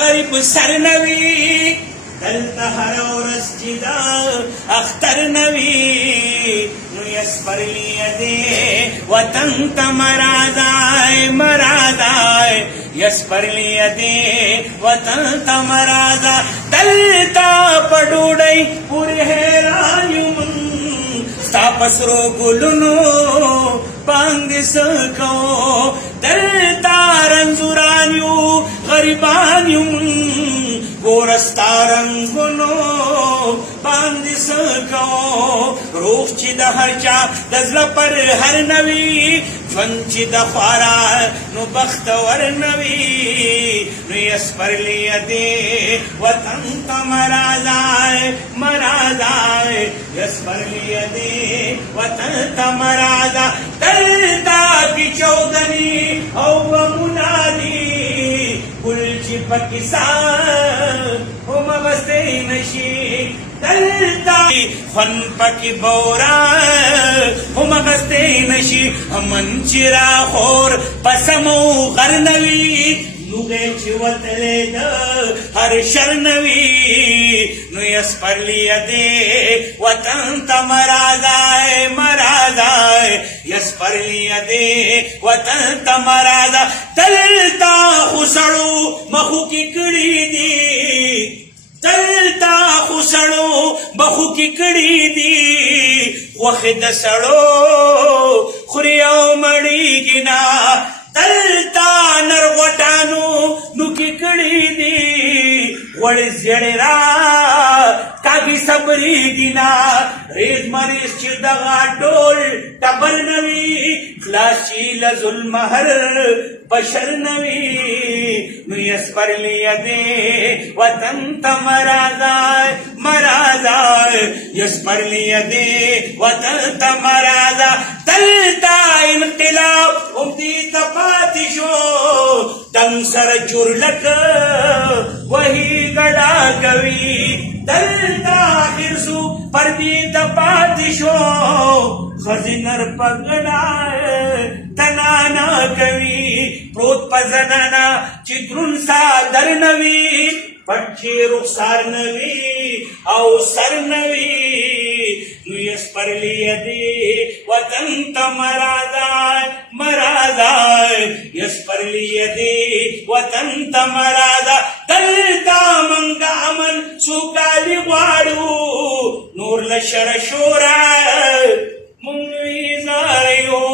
غریب سرنوی دلتا هر ورځ چې دا اختر نوی نو یسپر لیدې وطن ته مرادای مرادای یسپر لیدې وطن ته مرادا دلتا په ډوډۍ پورې حیران یم ستا په سرو ګلونو باندې څه کوو دلتا رنځوران یو غریبان یم ګورستا رنګونو باندې څه کوو روح چې د هر چا د زړه پر هر نوي ژوند چې د خوارا نو بختور نوي نو یسپر لیدې وطن ته مرادای مرادای یسپر لیدې وطن ته مرادا دلتا کی چودنی او منادی گل چې پکسان هم غستی نشي دلتا خون پکی بورا هم غستی نشي امن چې را خور پسمو غر نوي نوغه چې وتلې د هر شر نوي نو یسپر لیدې وطن ته مرادای مرادای یسپر لیدې وطن ته مرادا دلتا خسړو مخو کې کړي دي دلتا خسړو مخو کې کړي دي وخت د سړو خوري او مړیږي نا دلتا نرغټانو نو کې کړي دي وړ زړه را کاږي صبرېږي نا ریز مریض چې دغه ډول ټبر نوي خلاصي ل ظلم هر بشر نوي نو یسپر لیدې وطن ته مرادای مرادای یسپر لیدې وطن ته مرادا دلتا انقلاب هم دې ته پاتې شو دم سره چورلک وہی گڑا کوي دلتا آخر سو پر دې ته پاتې شو خزینر پګړا تنانا کوي پروت پزنانا چې درون صادر نوي پټي رخسار نوي او سر نوي نو یسپر لیدې وطن ته مرادای مرادای یسپر لیدې وطن ته مرادا دلتا منګه امن سوکالي غواړو نور لشر شورا منویزاریو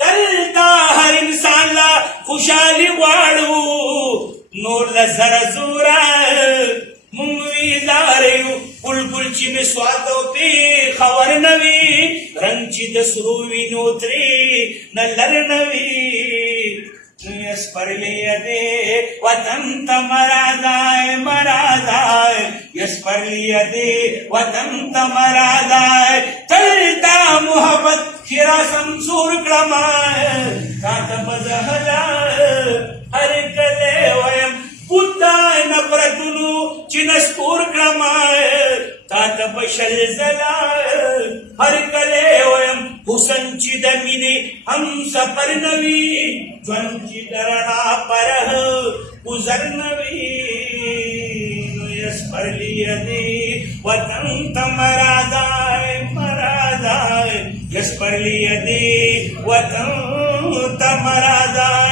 دلتا هر انسان لا خوشحالی غواړو نور لزر زورا منویزاریو بلبل چې می سواتو پی خبر نوي رنگ چې د سرو وینو تری نلر نوي یسپر لیدې وطن ته مرادای مرادای یسپر لیدې وطن ته مرادای تلتا محبت خیرا سمسور کړما کاته بزهلا هر کله ویم پوتای نفرتونو چې نسپور کړما تاته بشل زلا هر کله ویم حسن چې د مینې هم سفر نوي ژوند چې درنا پر گزر نوي نو یسپر لیدې وطن ته مرادای مرادای یسپر لیدې وطن ته مرادای